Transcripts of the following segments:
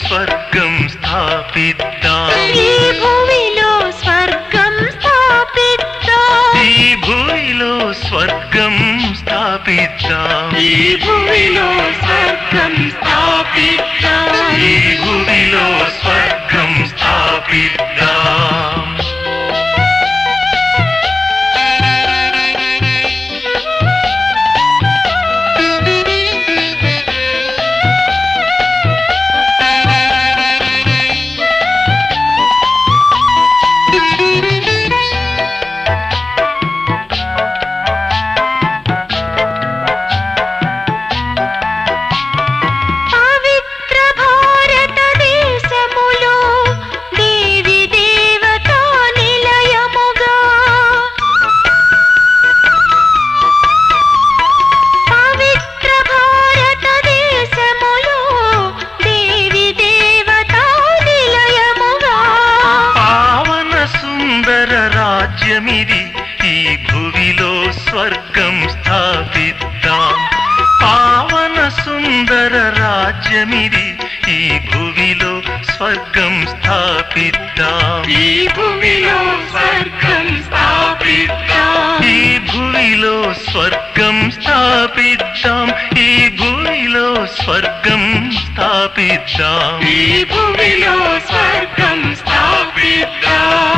స్వర్గం స్థాపిద్దాం ఈ భూమిలో స్వర్గం స్థాపిద్దాం ఈ భూమిలో స్వర్గం స్థాపిద్దాం ఈ భూమిలో స్వర్గం స్థాపిద్దాం ఈ భూమిలో స్వర్గం స్థాపిద్దాం రాజ్యమిది ఈ భువిలో స్వర్గం స్థాపిద్దాం పావన సుందర రాజ్యమిది ఈ భువిలో స్వర్గం స్థాపిద్దాం ఈ భువిలో స్వర్గం స్థాపిద్దాం ఈ భువిలో స్వర్గం స్థాపిద్దాం ఈ భువిలో స్వర్గం స్థాపిద్దాం ఈ భువిలో స్వర్గం స్థాపిద్దాం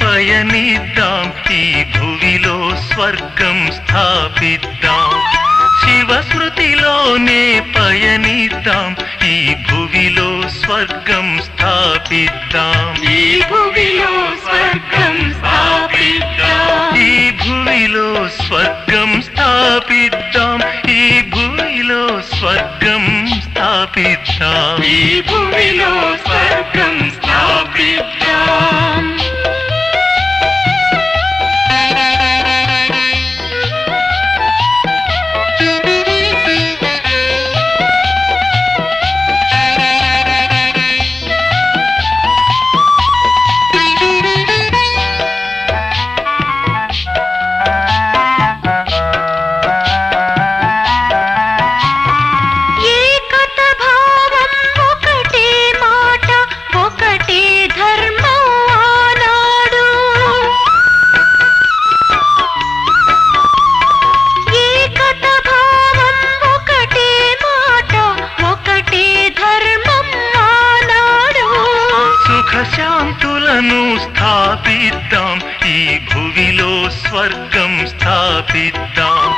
పయనిద్దాం ఈ భువిలో స్వర్గం స్థాపిద్దాం శివస్మృతిలోనే పయనిద్దాం ఈ భువిలో స్వర్గం స్థాపిద్దాం ఈ భువిలో స్వర్గం స్థాపిద్దాం ఈ భువిలో స్వర్గం స్థాపిద్దాం ఈ భువిలో స్వర్గం స్థాపిద్దాం ఈ భువిలో స్వర్గం స్థాపిద్దాం శాంతులను స్థాపిద్దాం ఈ భువిలో స్వర్గం స్థాపిద్దాం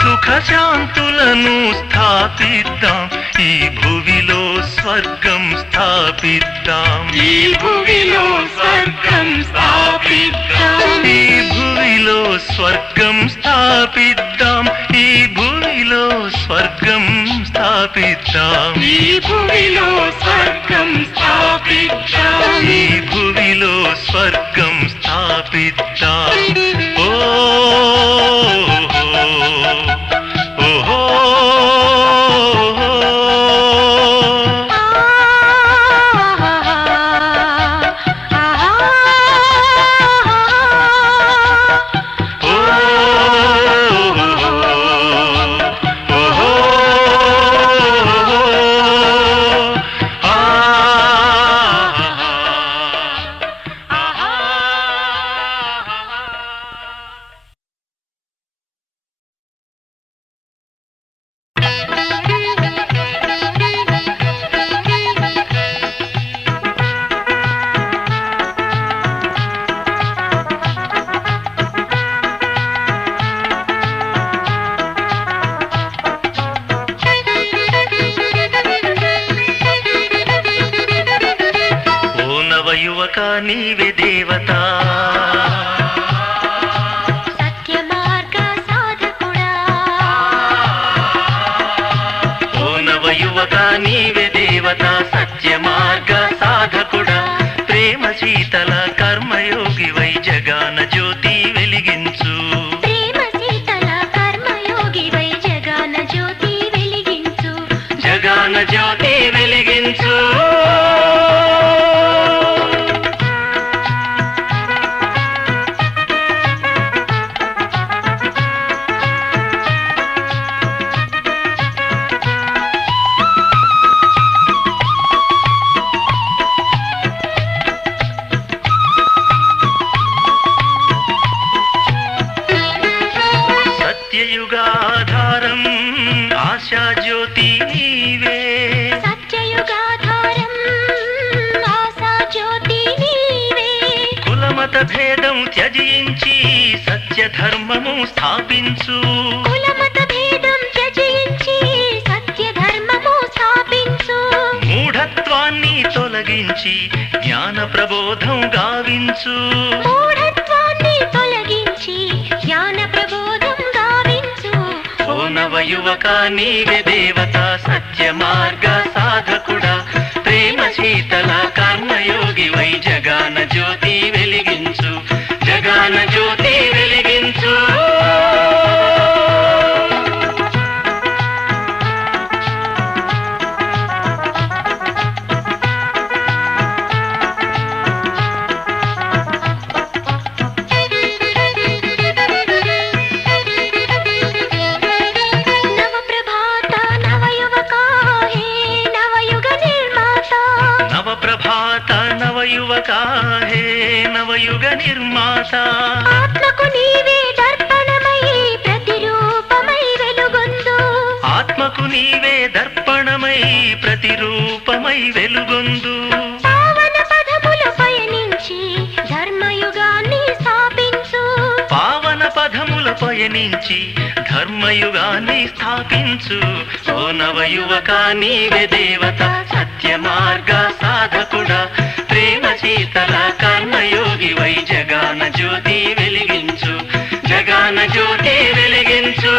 సుఖ శాంతులను స్థాపిద్దాం ఈ భువిలో స్వర్గం స్థాపిద్దాం ఈ భువిలో స్వర్గం స్థాపిద్దాం ఈ భువిలో స్వర్గం స్థాపిద్దాం ఈ భువిలో స్వర్గం స్థాపిద్దాం ఈ భువిలో స్వర్గం స్థాపిద్దాం ఈ భువిలో స్వర్గం స్థాపిద్దాం ఓ ఓ దేవత సత్య మార్గ సాధకుడా ప్రేమ శీతల కర్మయోగి వై జగాన జ్యోతి వెలిగించు ప్రేమ శీతల కర్మయోగి వై జగాన జ్యోతి వెలిగించు జగాన జ్యోతి వెలిగించు సత్యయుగాధారం ఆశా జ్యోతి నీవే సత్యయుగాధారం ఆశా జ్యోతి నీవే కులమత భేదం త్యజించి సత్య ధర్మము స్థాపించు కులమత భేదం త్యజించి సత్య ధర్మము స్థాపించు మూఢత్వాన్ని తొలగించి జ్ఞాన ప్రబోధం గావించు మూఢత్వాన్ని తొలగించి జ్ఞాన ప్రబోధం గావించు ఓ నవ యువక నీవే దేవత సత్య మార్గ సాధకుడా ప్రేమ శీతల కర్మయోగి వై జగాన జ్యోతి వెలిగించు జగాన జ్యోతి వెలిగించు నవప్రభాత నవయువక హే నవయుగ నిర్మాత నవప్రభాత నవయువక హే నవయుగ నిర్మాత ఆత్మకు నీవే దర్పణమై ప్రతిరూపమై వెలుగొందు ఆత్మకు నీవే దర్పణమై ప్రతిరూపమై వెలుగొందు పావన పదములు పయనించి ధర్మయుగాన్ని స్థాపించు పావన పదముల పయనించి ధర్మయుగాన్ని స్థాపించు ఓ నవయువక నీవే దేవత సత్య మార్గ సాధకుడా ప్రేమ శీతల కర్మయోగి వై జగాన జ్యోతి వెలిగించు జగాన జ్యోతి వెలిగించు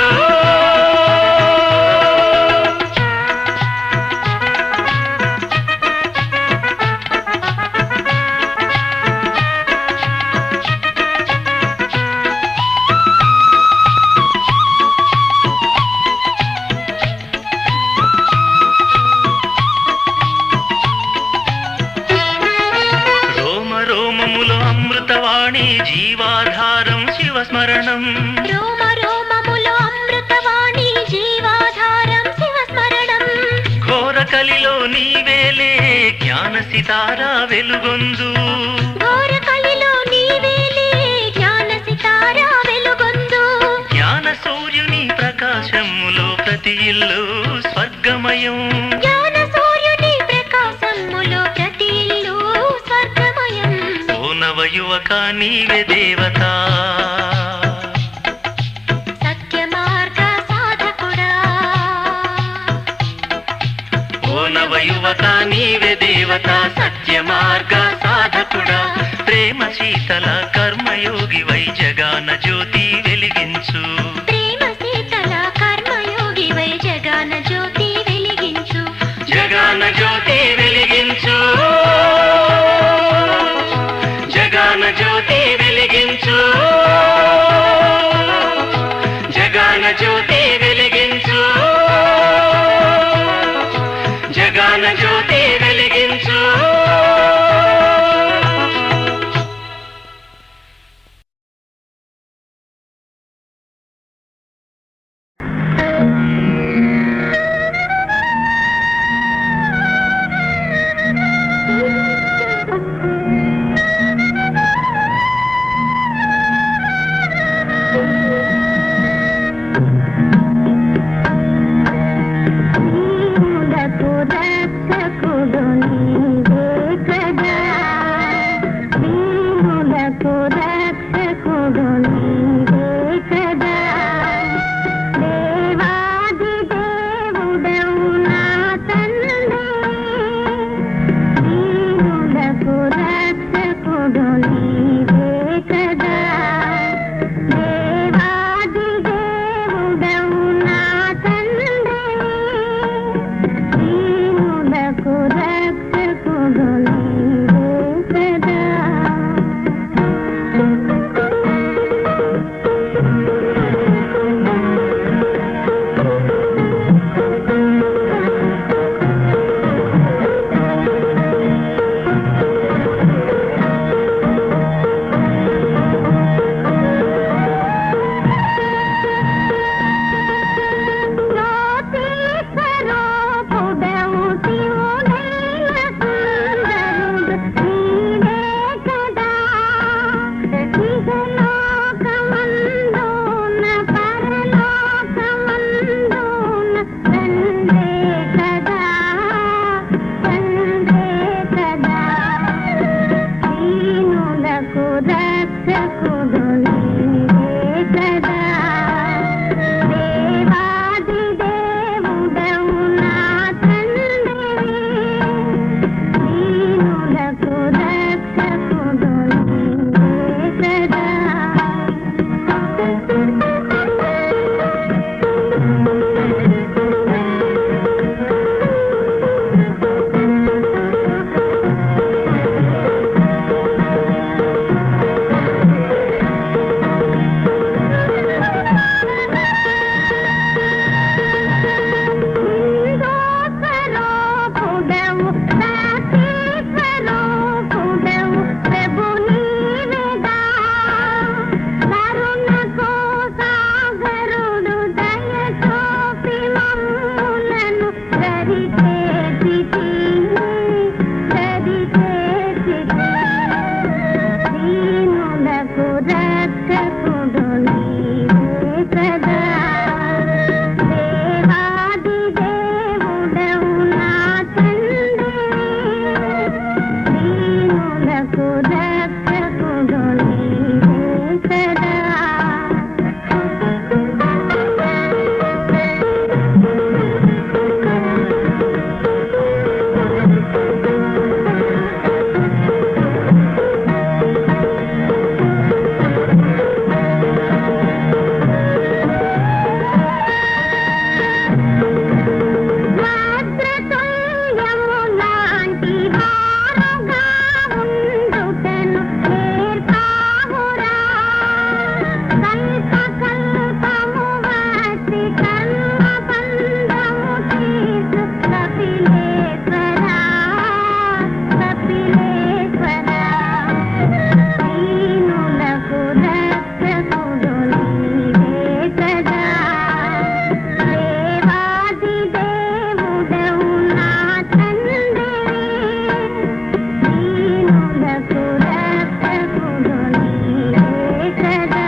రోమ రోమములో అమృతవాణి జీవాధారం శివస్మరణం రోమ రోమములో అమృతవాణి జీవాధారం శివస్మరణం ఘోర కలిలో నీవేలే జ్ఞాన సితారా వెలుగొందు ఘోర కలిలో నీవేలే జ్ఞాన సితారా వెలుగొందు జ్ఞాన సూర్యుని ప్రకాశములో ప్రతి ఇల్లు స్వర్గమయం జ్ఞాన సూర్యుని ప్రకాశములో ప్రతి ఇల్లు స్వర్గమయం ఓ నవయువక నీవే దేవత సత్య మార్గ సాధకుడా ఓ నవయువక నీవే దేవత సత్య మార్గ సాధకుడా ప్రేమ శీతల కర్మయోగి వై జగాన జ్యోతి వెలిగించు ప్రేమ శీతల కర్మయోగి వై జగాన జ్యోతి వెలిగించు జగాన జ్యోతి వెలిగించు జగాన జ్యోతి వెలిగించు జగాన జ్యోతి వెలిగించు జగాన జ్యోతి రక్షకుడు నీవే కదా దేవాది దేవుడవు నా తండ్రి దీనులకు రక్షకుడు నీవే కదా స్వరూపుడవు సతీ స్వరూపుడవు ప్రభు నీవేగా కరుణకు సాగరుడు దయ చూపి మమ్ములను దరిచేసితి దీనులకు రక్షకుడు నీవే కదా దేవాది దేవుడవు నా తండ్రి దీనులకు రక్షకుడు నీవే కదా వజ్రతుల్యము లాంటి వారుగా ఉండుటను నేర్పావురా కల్పకల్పము వచ్చి కర్మ బంధము తీసు కపిలేశ్వరా దీనులకు రక్షకుడు నీవే కదా దేవాది దేవుడవు నా తండ్రి దీనులకు రక్షకుడు నీవే కదా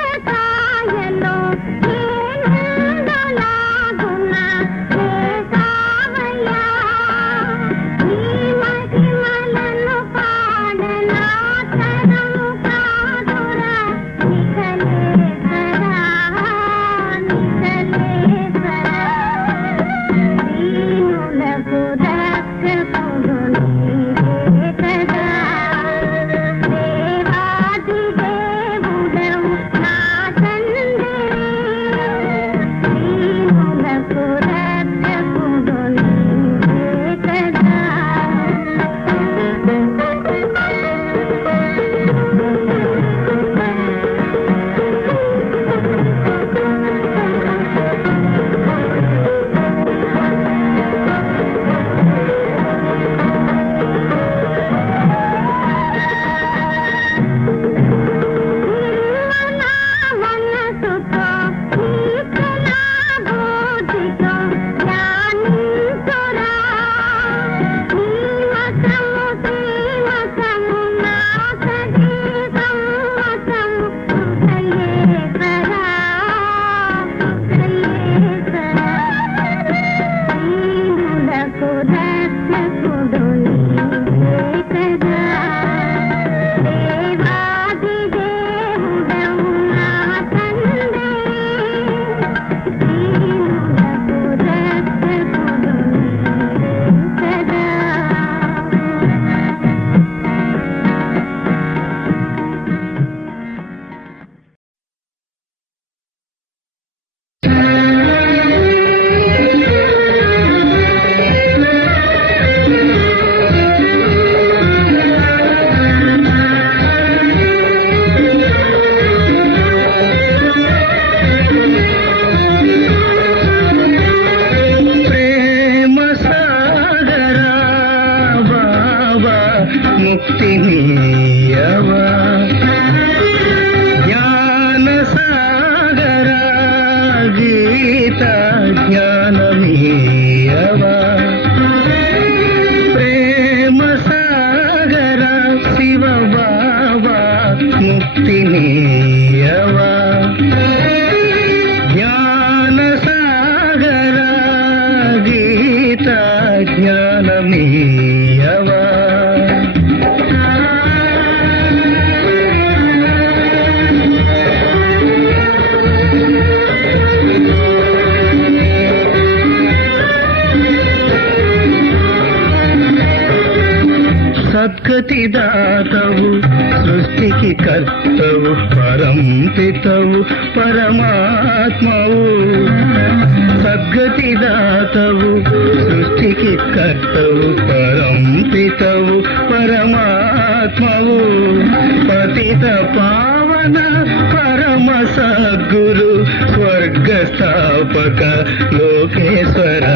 శ్రీక్షేత్రకాయలో నేనుండులాగున చేసావయ్యా నీ మహిమలను పాడనా తరము కాదురా నిఖలేశ్వరా దీనులకు రక్షకుడు నీవే కదా దేవాది దేవుడవు నా తండ్రి దీనులకు రక్షకుడు నీవే కదా మనసుతో నీకలా బోధితో ధ్యానించురా నీ వశము శ్రీవశము నా సఖీ సంవశము హృదయేశ్వరా దీనులకు రక్షకుడు నీవే కదా దేవాది దేవుడవు నా తండ్రి దీనులకు రక్షకుడు నీవే కదా ప్రేమ సాగరా బాబా ముక్తినీయవా జ్ఞాన సాగరా గీత జ్ఞానమీయవా జ్ఞానమీయవా సద్గతి దాతవు సృష్టికి కర్తవు పరంపితవు పరమాత్మవు సద్గతి దాతవు సృష్టికి కర్తవు పరంపితవు పరమాత్మవు పతిత పావన పరమ సద్గురు స్వర్గ స్థాపక లోకేశ్వర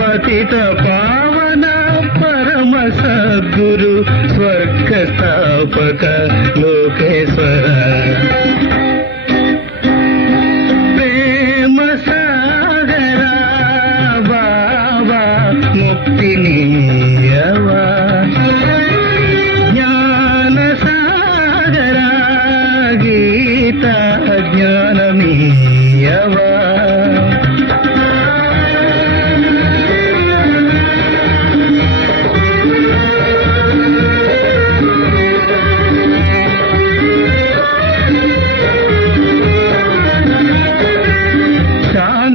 పతిత పావన పరమ సద్గురు స్వర్గ స్థాపక లోకేశ్వర ప్రేమ సాగర బాబా ముక్తినీయవా జ్ఞాన సాగర గీత జ్ఞానమీయవా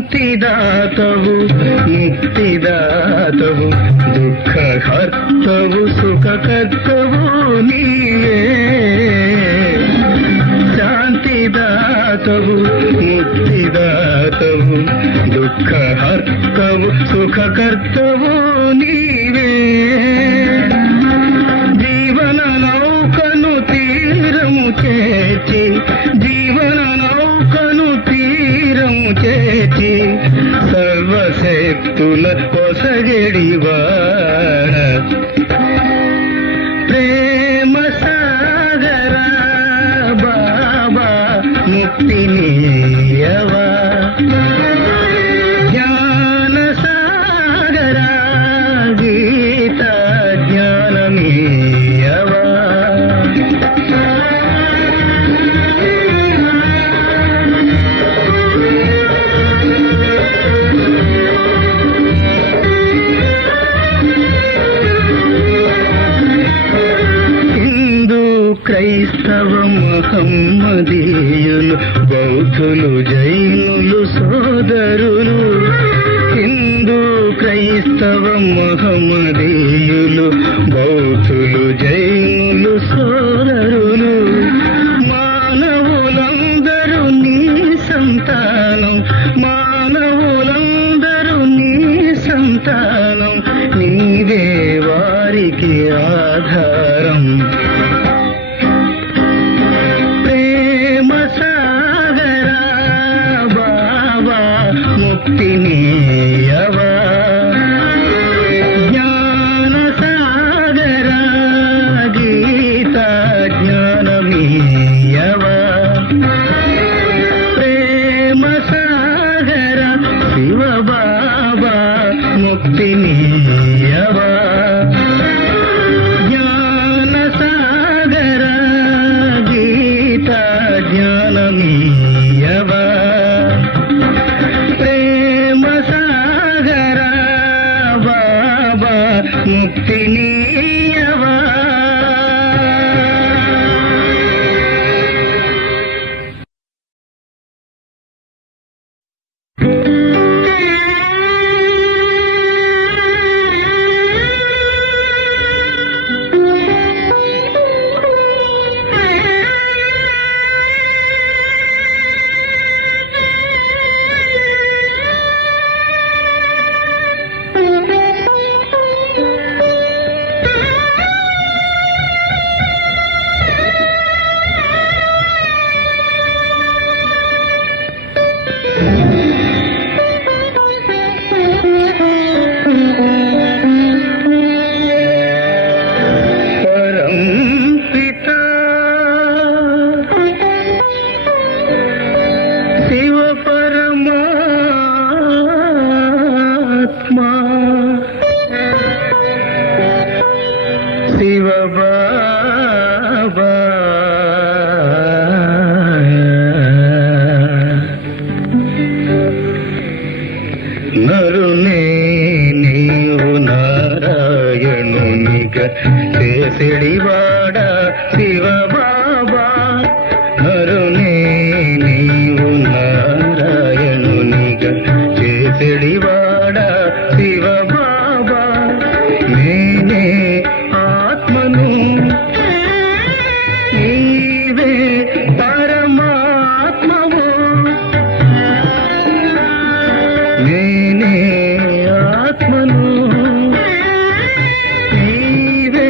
శాంతిదాతవు ముక్తిదాతవు దుఃఖహర్తవు సుఖకర్తవు నీవే శాంతిదాతవు ముక్తిదాతవు దుఃఖహర్తవు సుఖకర్తవు నీవే జీవన నౌకను తీరము చేర్చి జీవన నౌకను తీరము చేర్చి సర్వశక్తుల పొసగడివాడ ప్రేమ సాగర బాబా ముక్తినీయవా జ్ఞాన సాగర గీత జ్ఞానమీయవా క్రైస్తవ మహమ్మదీయులు బౌద్ధులు జైనులు సోదరులు హిందూ క్రైస్తవ మహమ్మదీయులు బౌద్ధులు జైనులు సోదరులు మానవులందరూ నీ సంతానం మానవులందరూ నీ సంతానం నీవే వారికి ఆధారం ముక్తినీయవా జ్ఞాన సాగర గీత జ్ఞానమీయవా ప్రేమ సాగర శివ బాబా ముక్తినీయవా జ్ఞాన సాగర గీత జ్ఞానమీయవా ముక్తినీయవా నారాయణునిగా చేసిడివాడ శివ బాబా నరునే నీవు నారాయణునిగా చేసిడివాడ శివ బాబా నేనే ఆత్మను నీవే పరమాత్మవు నేనే ఆత్మను నీవే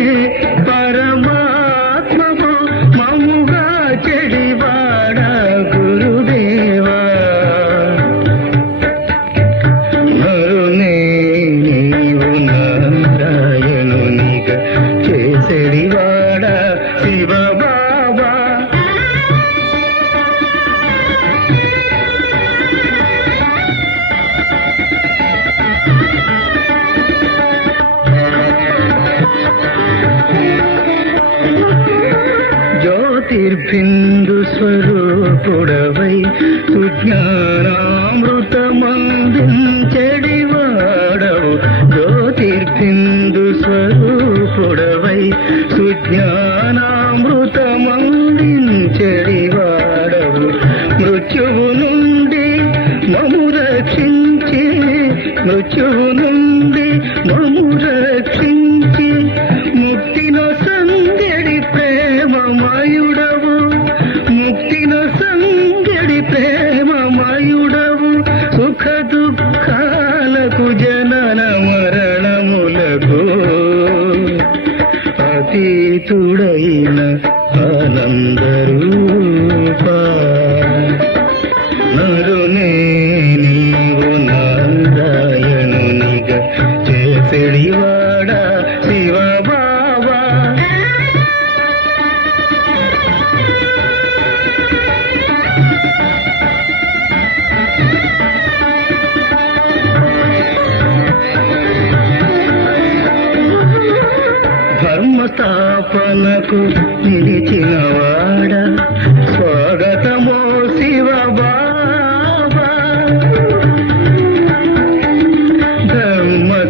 పరమాత్మవు మముగా చెడివాడ గురుదేవా నరునే నీవు నారాయణునిగా చేసెడివాడ శివ బాబా జ్యోతిర్బిందు స్వరూపుడవై సుజ్ఞానామృతమందించెడివాడవు జ్యోతిర్బిందు స్వరూపుడవై సుజ్ఞానామృతమందించెడివాడవు మృత్యువు నుండి మము రక్షించి మృత్యువు నుండి మము రక్షించి ముక్తిలో సంగడి ప్రేమమయుడవు ముక్తిలో సంగడి ప్రేమమయుడవు సుఖ దుఃఖాలకు జనన మరణములకు అతీతుడైన ఆనందరూపా నరునే నీవు నారాయణునిగా చేసిడివాడ శివ బాబా ధర్మస్థాపనకు నిలిచినవాడ స్వాగతమో శివ బాబా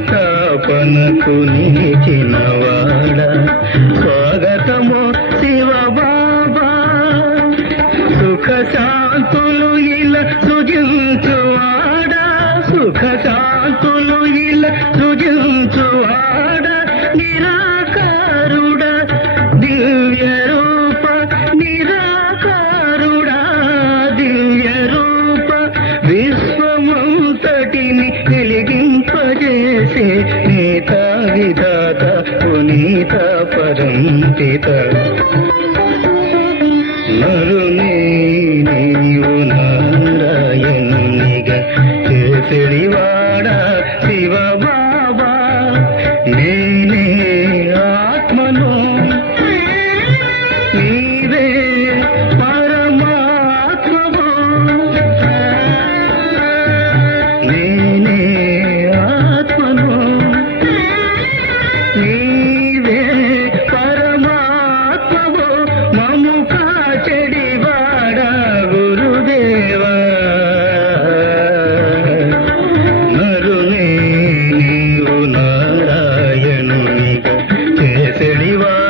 ధర్మస్థాపనకు నిలిచినవాడ స్వాగతమో శివ బాబా సుఖ శాంతులు ఇలా సృజించువాడ సుఖ శాంతులు ఇలా సృజించువాడ నిరాకారుడ దివ్య రూప నిరాకారుడా దివ్య రూప విశ్వమంతటిని వెలిగింపజేసే నేత విధాత పునీత పరంపిత నరునే నీవు నారాయణునిగా చేసిడివాడ శివ బాబా నేనే ఆత్మను నీవే పరమాత్మవు నేనే ఆత్మను నీవే పరమాత్మవు మము కాచెడివాడ గురుదేవా నరునే నీవు నారాయణునిగా చేసెడివాడ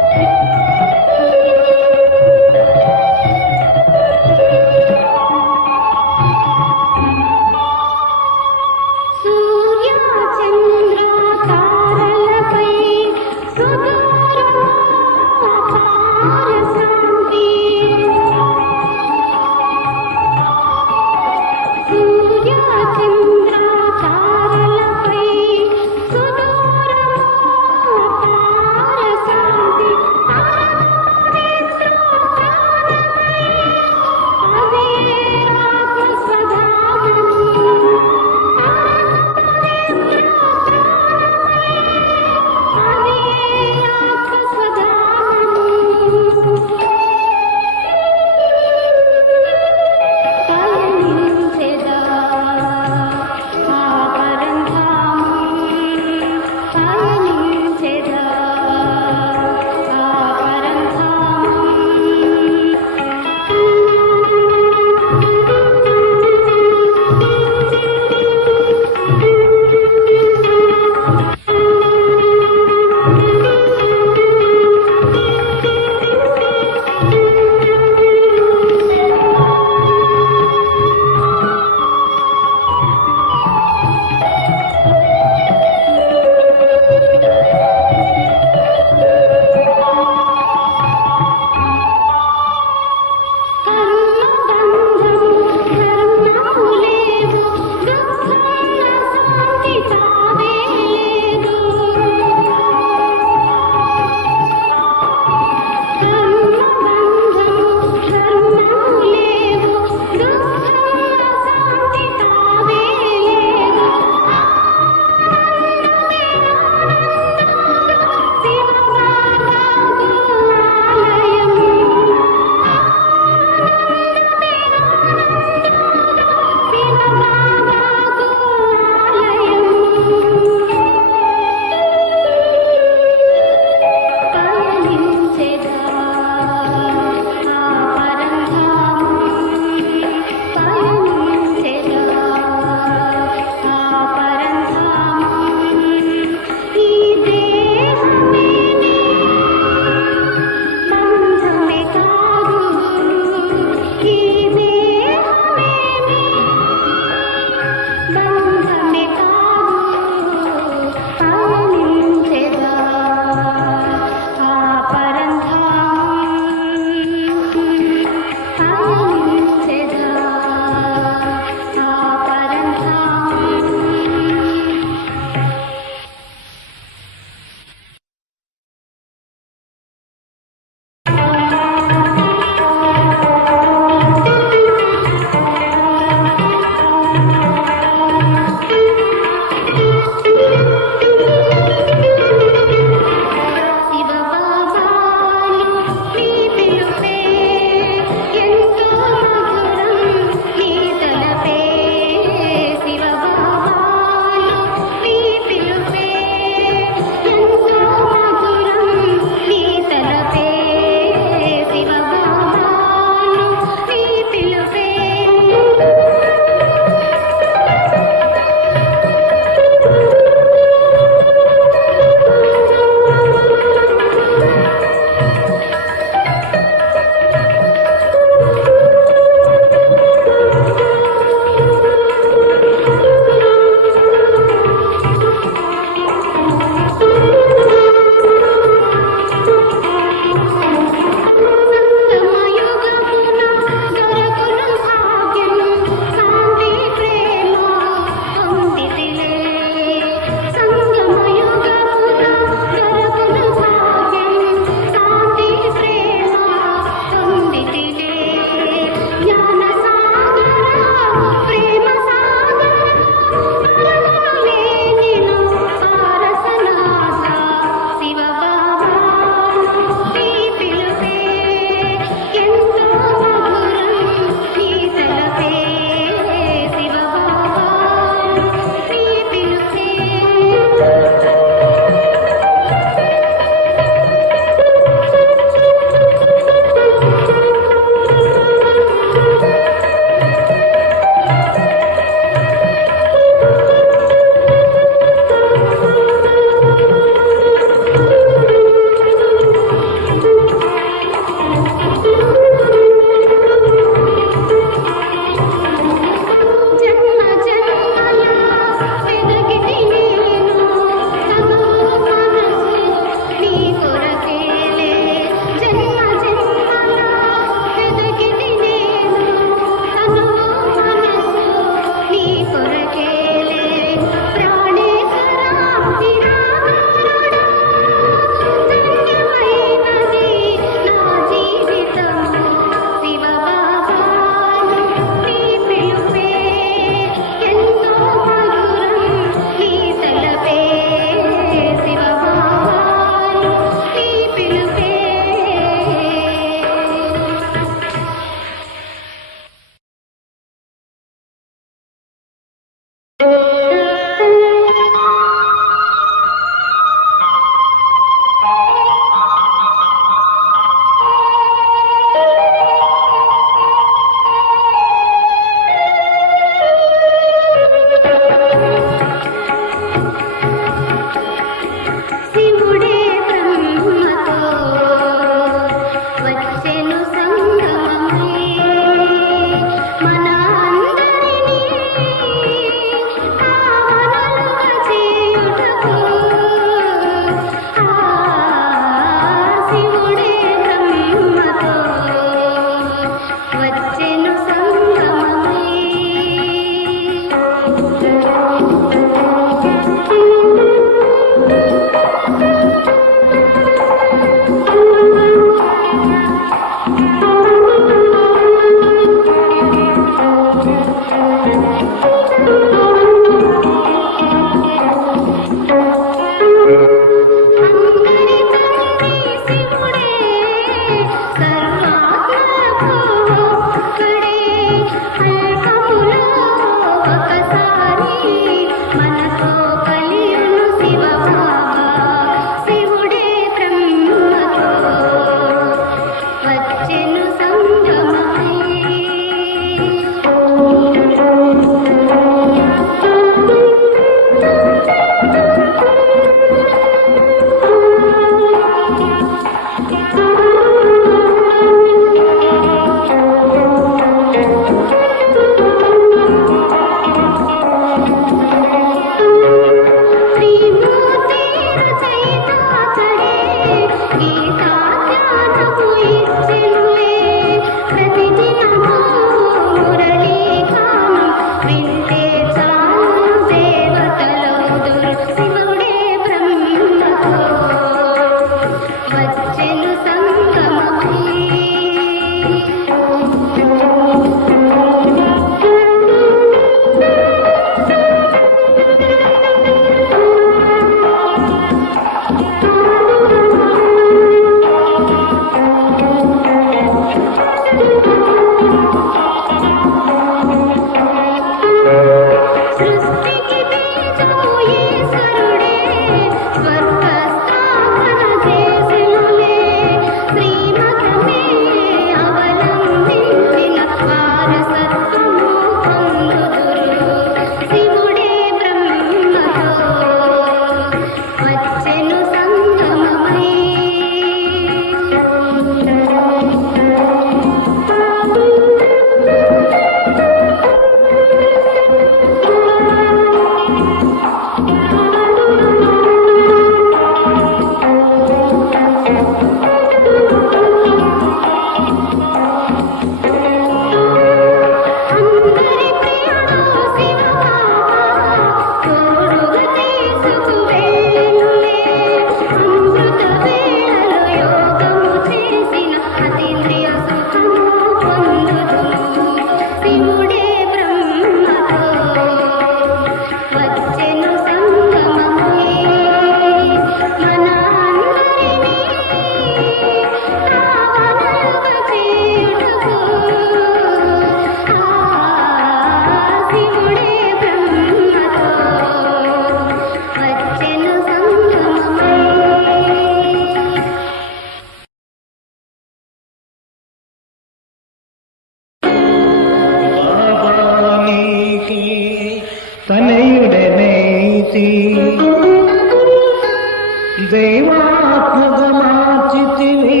దైవాత్మక మార్చితివి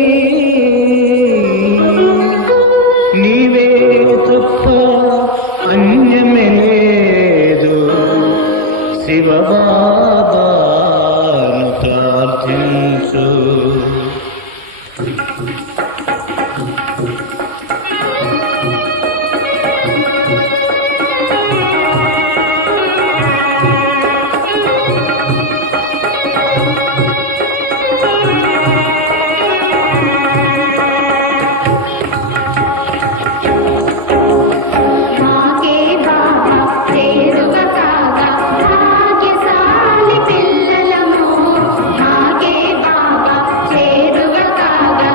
నీవే తప్ప అన్యమే లేదు శివబాబాను ప్రార్థించు మాకే బాబా చేరువ కాగా భాగ్యశాలి పిల్లలము మాకే బాబా చేరువ కాగా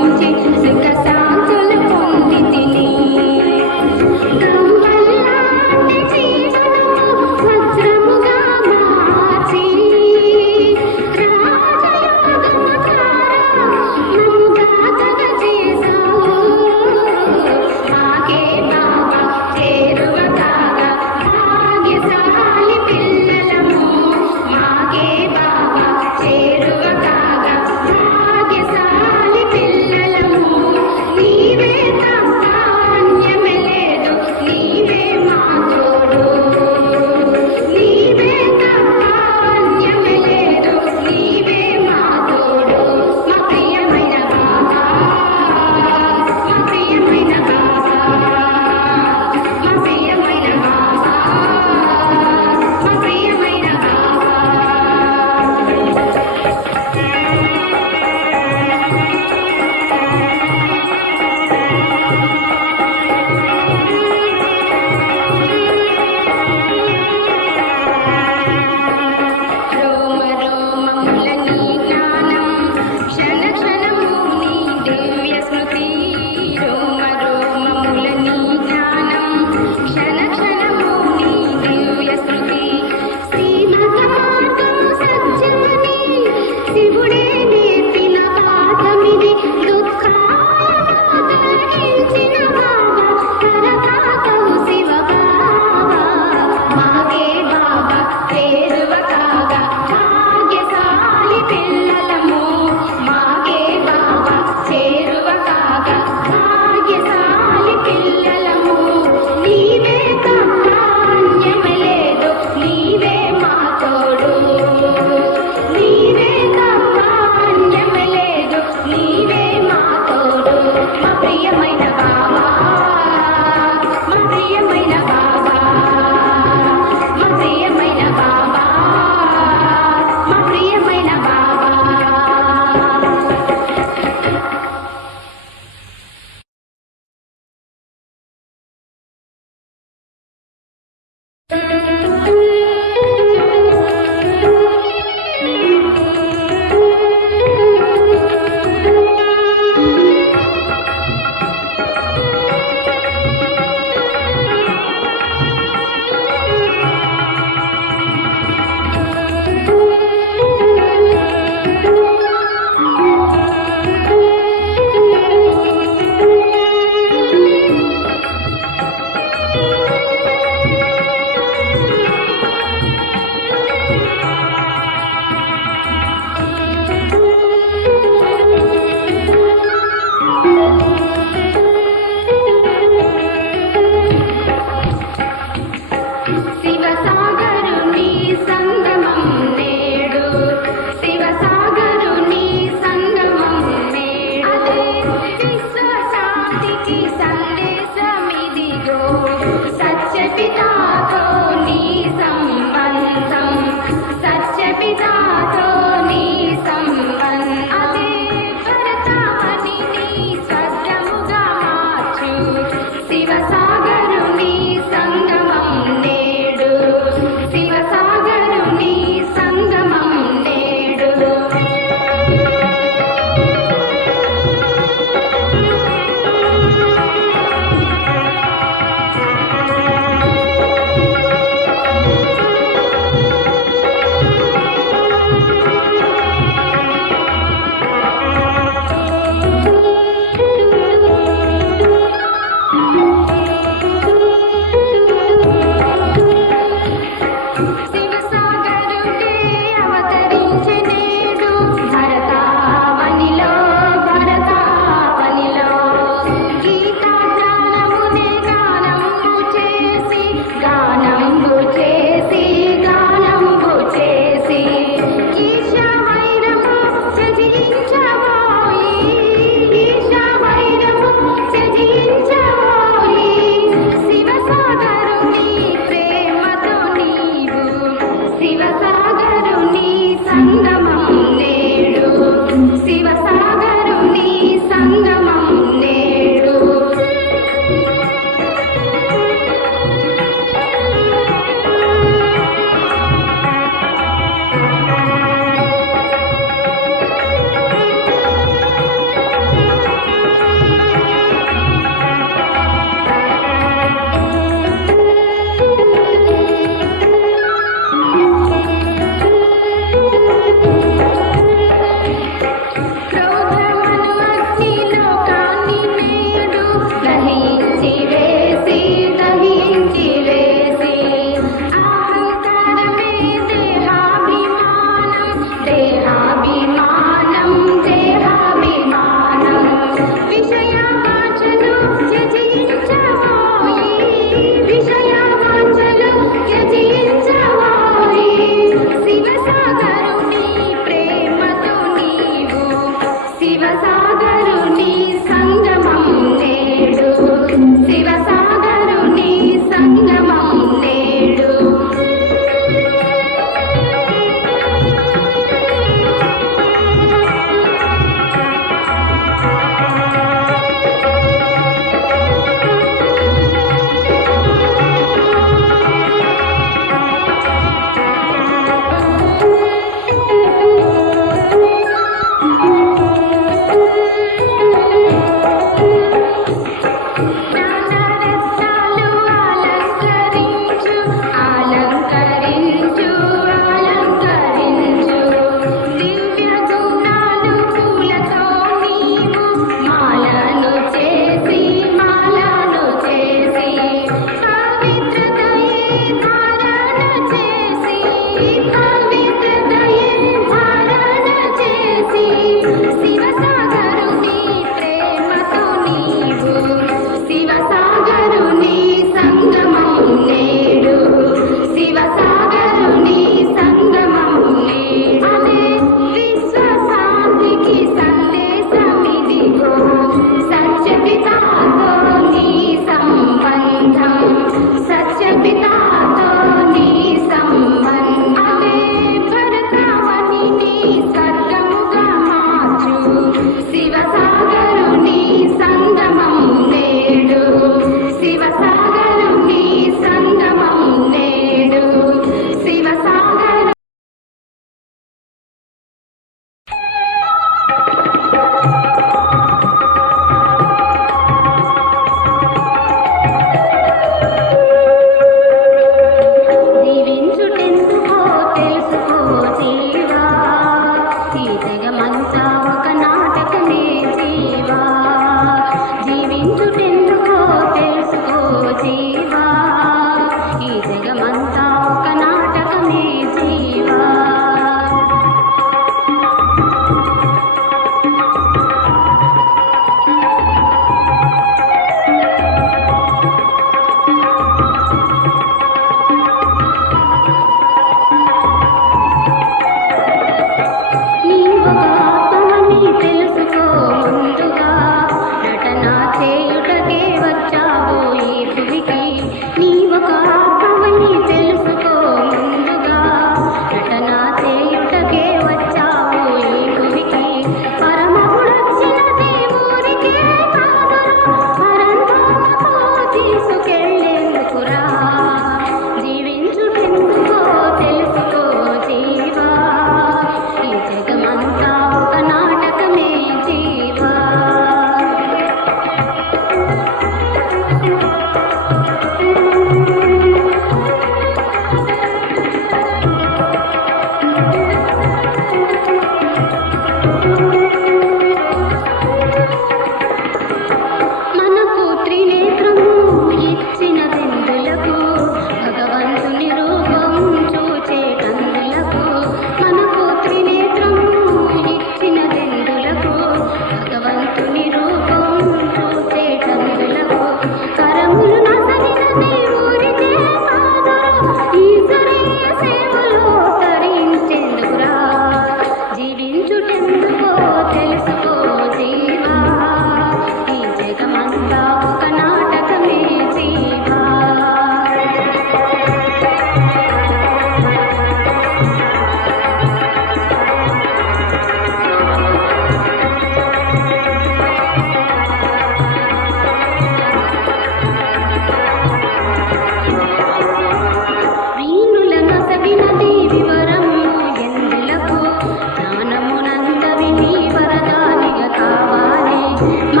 మా